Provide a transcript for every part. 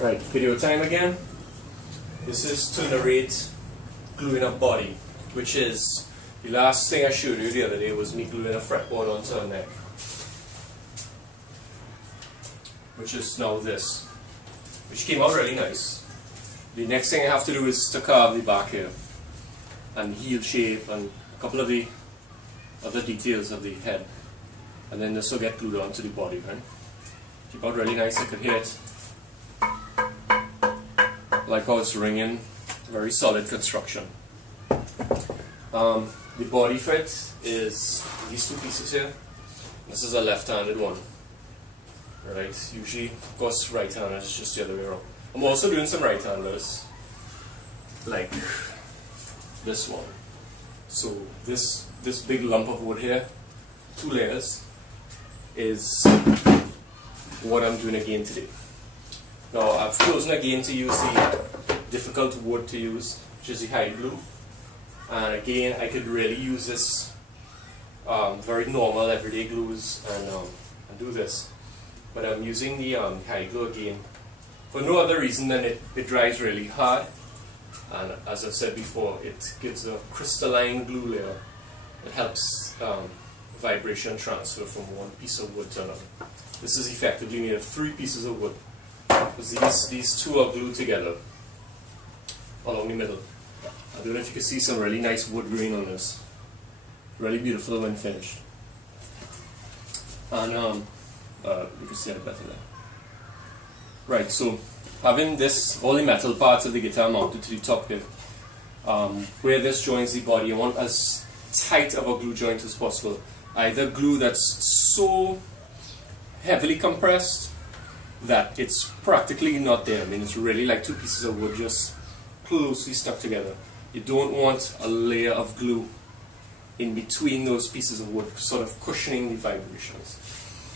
Right, video time again. This is to narrate gluing a body, which is the last thing I showed you the other day was me gluing a fretboard onto a neck, which is now this, which came out really nice. The next thing I have to do is to carve the back here and heel shape and a couple of the other details of the head, and then this will get glued onto the body, right? Came out really nice. I could hear it. Like how it's ringing, very solid construction. The body fit is these two pieces here. This is a left-handed one, right? Usually, of course, right-handed is just the other way around. I'm also doing some right-handers, like this one. So this big lump of wood here, 2 layers, is what I'm doing again today. Now I've chosen again to use the difficult wood to use, which is the high glue. And again, I could really use this very normal everyday glues and do this. But I'm using the high glue again for no other reason than it dries really hard. And as I've said before, it gives a crystalline glue layer. It helps vibration transfer from one piece of wood to another. This is effectively made of 3 pieces of wood, because these two are glued together along the middle. I don't know if you can see some really nice wood grain on this. Really beautiful when finished. And you can see it better there. Right, so having this, all the metal parts of the guitar mounted to the top here, where this joins the body, I want as tight of a glue joint as possible. Either glue that's so heavily compressed that it's practically not there. I mean, it's really like 2 pieces of wood just closely stuck together. You don't want a layer of glue in between those pieces of wood, sort of cushioning the vibrations.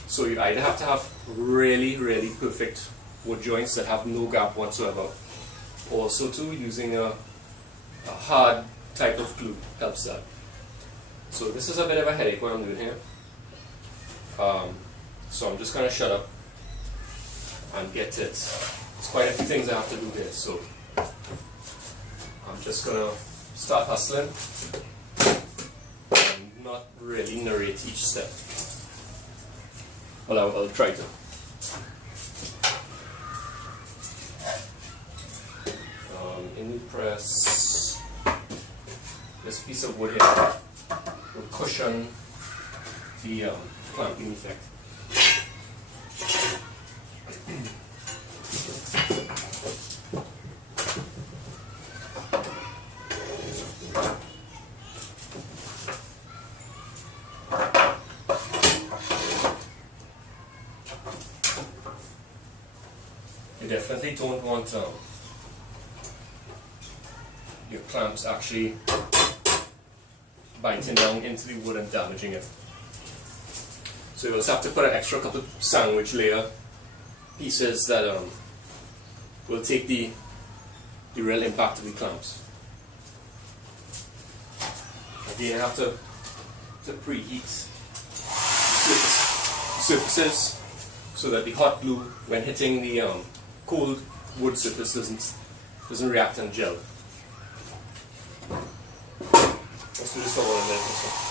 So you either have to have really, really perfect wood joints that have no gap whatsoever. Also too, using a hard type of glue helps that. So this is a bit of a headache what I'm doing here. So I'm just going to shut up and get it. There's quite a few things I have to do here, so I'm just going to start hustling and not really narrate each step. Well, I'll try to. In the press, this piece of wood here will cushion the clamping effect. You definitely don't want your clamps actually biting down into the wood and damaging it. So you also have to put an extra couple of sandwich layer pieces that will take the real impact of the clamps. Again, I have to preheat surfaces so that the hot glue, when hitting the cold wood surface, doesn't react and gel. Let's do this for 1 minute or so.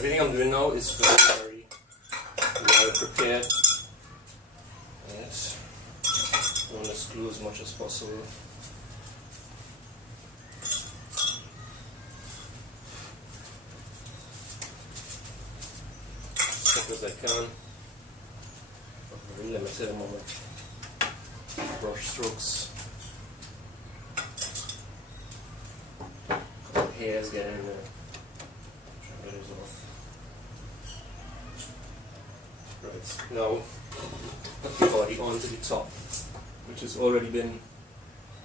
everything I'm doing now is very well prepared. Right. I want to screw as much as possible. As quick as I can. I'm very limited amount of brush strokes. Hairs getting in there. Try to get those off. Right, now put the body onto the top, which has already been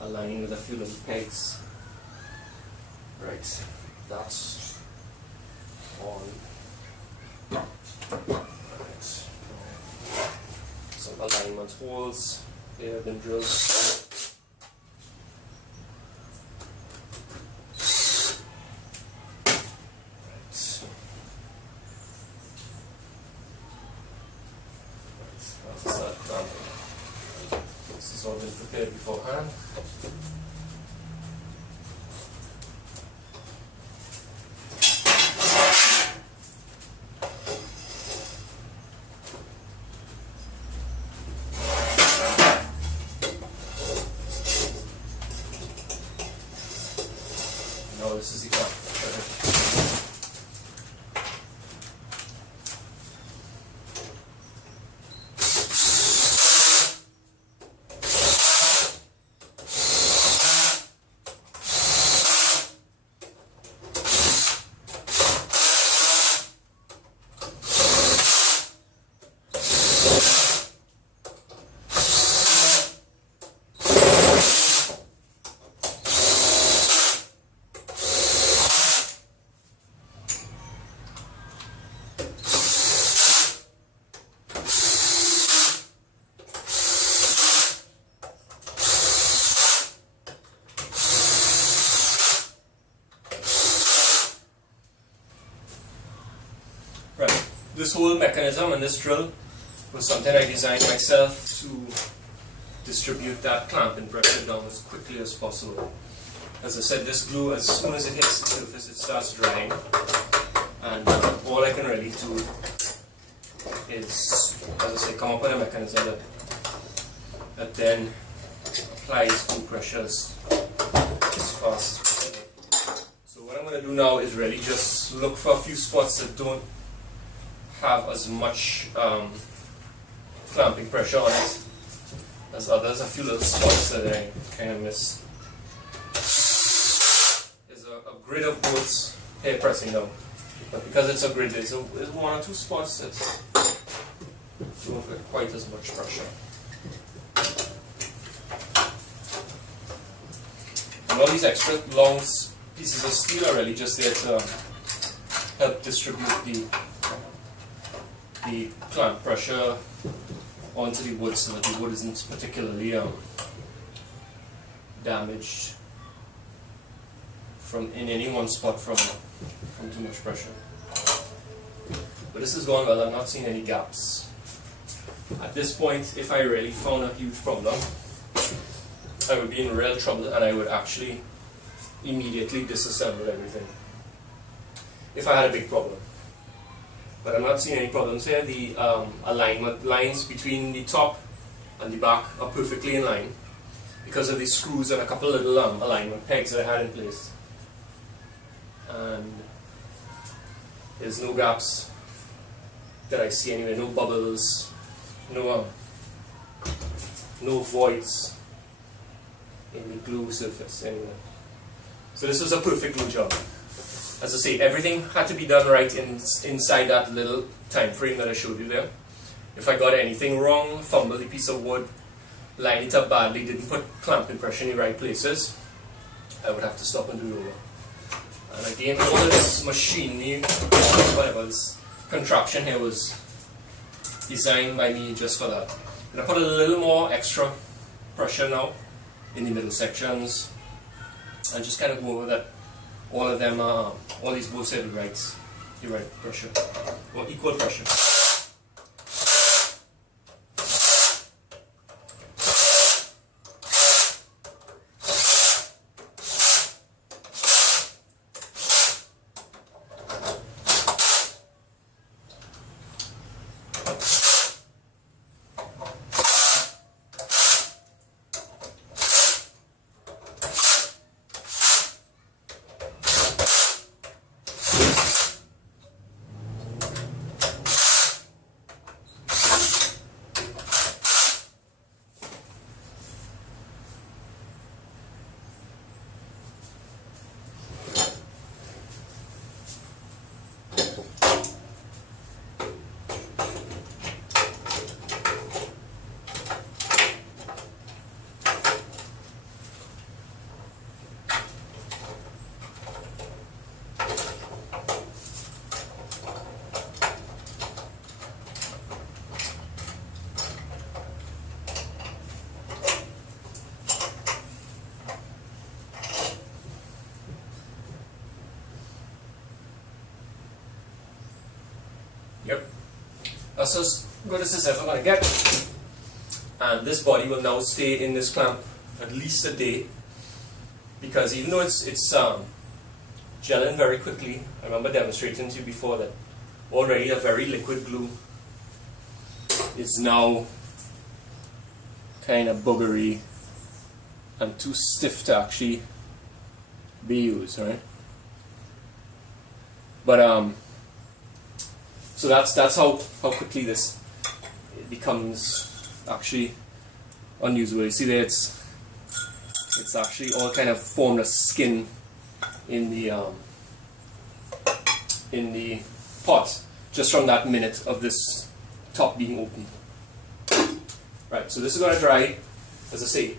aligned with a few little pegs. Right, that's on. Right. Some alignment holes here have been drilled. This has all been prepared beforehand. Now this is the top. Right, this whole mechanism and this drill was something I designed myself to distribute that clamping pressure down as quickly as possible. As I said, this glue, as soon as it hits the surface, it starts drying, and all I can really do is, as I say, come up with a mechanism that then applies glue pressures as fast as possible. So what I'm going to do now is really just look for a few spots that don't have as much clamping pressure on it as others. A few little spots that I kind of miss. There's a grid of both hair pressing down, but because it's a grid, there's one or two spots that don't get quite as much pressure. And all these extra long pieces of steel are really just there to help distribute the clamp pressure onto the wood so that the wood isn't particularly damaged in any one spot from too much pressure. But this is going well. I'm not seeing any gaps. At this point, if I really found a huge problem, I would be in real trouble and I would actually immediately disassemble everything if I had a big problem. But I'm not seeing any problems here. The alignment lines between the top and the back are perfectly in line because of the screws and a couple of little alignment pegs that I had in place. And there's no gaps that I see anywhere, no bubbles, no voids in the glue surface anywhere. So this was a perfect glue job. As I say, everything had to be done right inside that little time frame that I showed you there. If I got anything wrong, fumbled the piece of wood, lined it up badly, didn't put clamping pressure in the right places, I would have to stop and do it over. And again, all of this machinery, whatever, this contraption here was designed by me just for that. I'm going to put a little more extra pressure now in the middle sections and just kind of go over that. All of them are, all these both have the right pressure, or equal pressure. Yep. That's as good as it's ever going to get. And this body will now stay in this clamp at least a day, because even though it's gelling very quickly, I remember demonstrating to you before that already a very liquid glue is now kind of buggery and too stiff to actually be used, right? But so that's how quickly this becomes actually unusable. You see there, it's actually all kind of formless skin in the pot just from that minute of this top being opened. Right, so this is going to dry, as I say.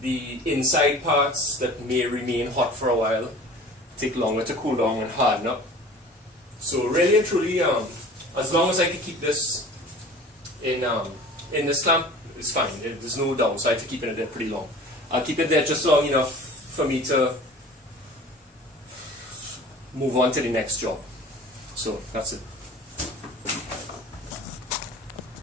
The inside parts that may remain hot for a while take longer to cool down and harden up. So really and truly, as long as I can keep this in this clamp, it's fine. There's no downside to keeping it there pretty long. I'll keep it there just long enough for me to move on to the next job. So that's it.